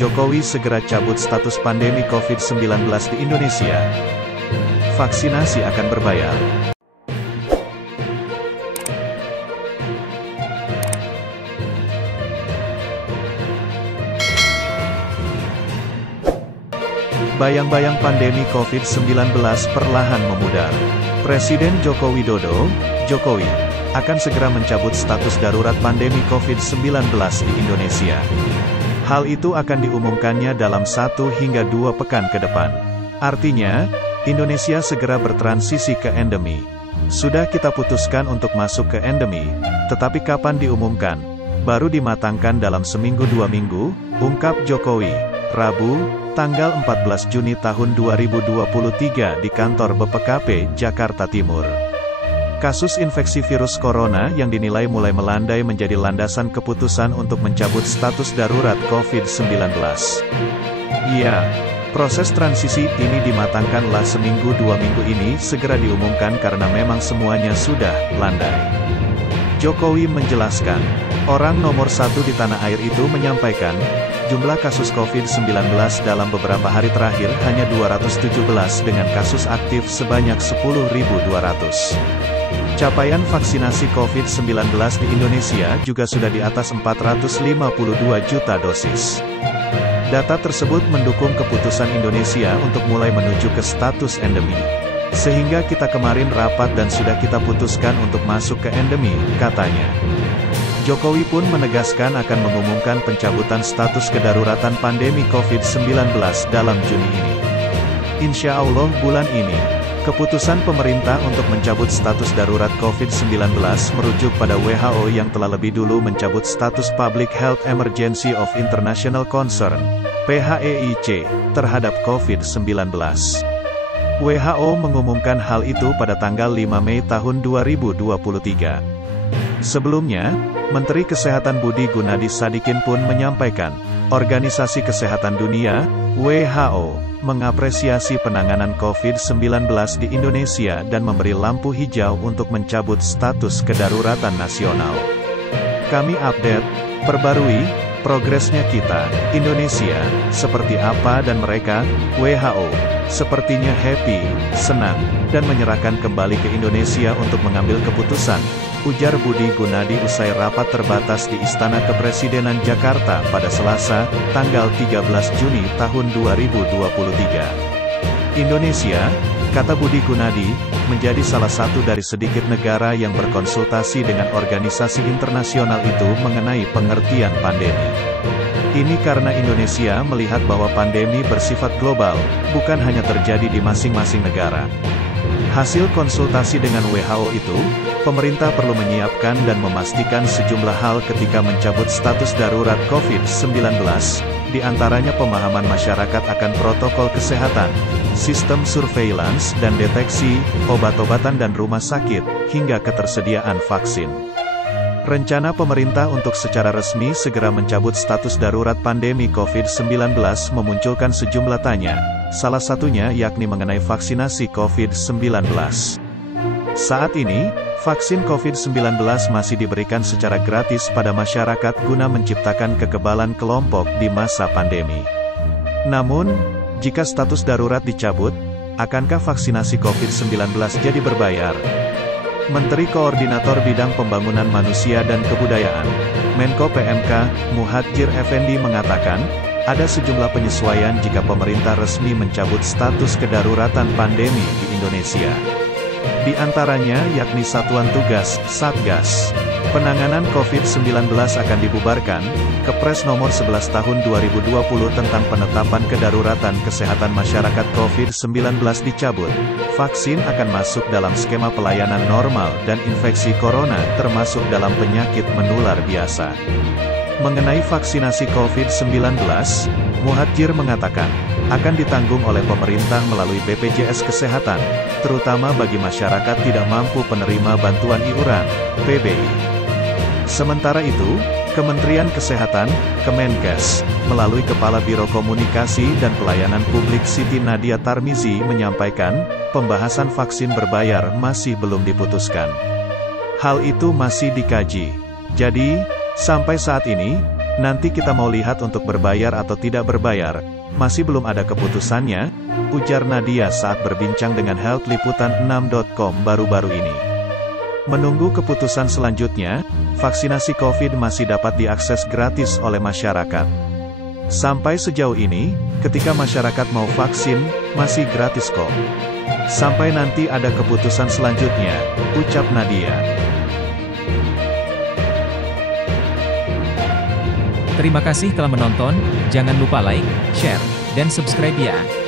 Jokowi segera cabut status pandemi COVID-19 di Indonesia. Vaksinasi akan berbayar. Bayang-bayang pandemi COVID-19 perlahan memudar. Presiden Joko Widodo, Jokowi, akan segera mencabut status darurat pandemi COVID-19 di Indonesia. Hal itu akan diumumkannya dalam 1 hingga 2 pekan ke depan. Artinya, Indonesia segera bertransisi ke endemi. Sudah kita putuskan untuk masuk ke endemi, tetapi kapan diumumkan? Baru dimatangkan dalam seminggu 2 minggu, ungkap Jokowi, Rabu, tanggal 14 Juni tahun 2023 di kantor BPKP, Jakarta Timur. Kasus infeksi virus corona yang dinilai mulai melandai menjadi landasan keputusan untuk mencabut status darurat COVID-19. Ya, proses transisi ini dimatangkanlah seminggu 2 minggu ini segera diumumkan karena memang semuanya sudah landai. Jokowi menjelaskan, orang nomor 1 di tanah air itu menyampaikan, jumlah kasus COVID-19 dalam beberapa hari terakhir hanya 217 dengan kasus aktif sebanyak 10.200. Capaian vaksinasi COVID-19 di Indonesia juga sudah di atas 452 juta dosis. Data tersebut mendukung keputusan Indonesia untuk mulai menuju ke status endemi. Sehingga kita kemarin rapat dan sudah kita putuskan untuk masuk ke endemi, katanya. Jokowi pun menegaskan akan mengumumkan pencabutan status kedaruratan pandemi COVID-19 dalam Juni ini. Insya Allah bulan ini, keputusan pemerintah untuk mencabut status darurat COVID-19 merujuk pada WHO yang telah lebih dulu mencabut status Public Health Emergency of International Concern, PHEIC, terhadap COVID-19. WHO mengumumkan hal itu pada tanggal 5 Mei tahun 2023. Sebelumnya, Menteri Kesehatan Budi Gunadi Sadikin pun menyampaikan, Organisasi Kesehatan Dunia, WHO, mengapresiasi penanganan COVID-19 di Indonesia dan memberi lampu hijau untuk mencabut status kedaruratan nasional. Kami update, perbarui, progresnya kita, Indonesia, seperti apa dan mereka, WHO, sepertinya happy, senang, dan menyerahkan kembali ke Indonesia untuk mengambil keputusan, ujar Budi Gunadi usai rapat terbatas di Istana Kepresidenan Jakarta pada Selasa, tanggal 13 Juni tahun 2023. Indonesia, kata Budi Gunadi, menjadi salah satu dari sedikit negara yang berkonsultasi dengan organisasi internasional itu mengenai pengertian pandemi. Ini karena Indonesia melihat bahwa pandemi bersifat global, bukan hanya terjadi di masing-masing negara. Hasil konsultasi dengan WHO itu, pemerintah perlu menyiapkan dan memastikan sejumlah hal ketika mencabut status darurat COVID-19, di antaranya pemahaman masyarakat akan protokol kesehatan, sistem surveillance dan deteksi, obat-obatan dan rumah sakit, hingga ketersediaan vaksin. Rencana pemerintah untuk secara resmi segera mencabut status darurat pandemi COVID-19 memunculkan sejumlah tanya, salah satunya yakni mengenai vaksinasi COVID-19. Saat ini, vaksin COVID-19 masih diberikan secara gratis pada masyarakat guna menciptakan kekebalan kelompok di masa pandemi. Namun, jika status darurat dicabut, akankah vaksinasi COVID-19 jadi berbayar? Menteri Koordinator Bidang Pembangunan Manusia dan Kebudayaan, Menko PMK, Muhadjir Effendi mengatakan, ada sejumlah penyesuaian jika pemerintah resmi mencabut status kedaruratan pandemi di Indonesia. Di antaranya yakni Satuan Tugas, Satgas. Penanganan COVID-19 akan dibubarkan, Kepres nomor 11 tahun 2020 tentang penetapan kedaruratan kesehatan masyarakat COVID-19 dicabut. Vaksin akan masuk dalam skema pelayanan normal dan infeksi corona termasuk dalam penyakit menular biasa. Mengenai vaksinasi COVID-19, Muhadjir mengatakan, akan ditanggung oleh pemerintah melalui BPJS Kesehatan, terutama bagi masyarakat tidak mampu penerima bantuan iuran, PBI. Sementara itu, Kementerian Kesehatan, Kemenkes, melalui Kepala Biro Komunikasi dan Pelayanan Publik Siti Nadia Tarmizi menyampaikan, pembahasan vaksin berbayar masih belum diputuskan. Hal itu masih dikaji. Jadi, sampai saat ini, Nanti kita mau lihat untuk berbayar atau tidak berbayar, masih belum ada keputusannya, ujar Nadia saat berbincang dengan healthliputan6.com baru-baru ini. Menunggu keputusan selanjutnya, vaksinasi COVID masih dapat diakses gratis oleh masyarakat. Sampai sejauh ini, ketika masyarakat mau vaksin, masih gratis kok. Sampai nanti ada keputusan selanjutnya, ucap Nadia. Terima kasih telah menonton, jangan lupa like, share, dan subscribe ya.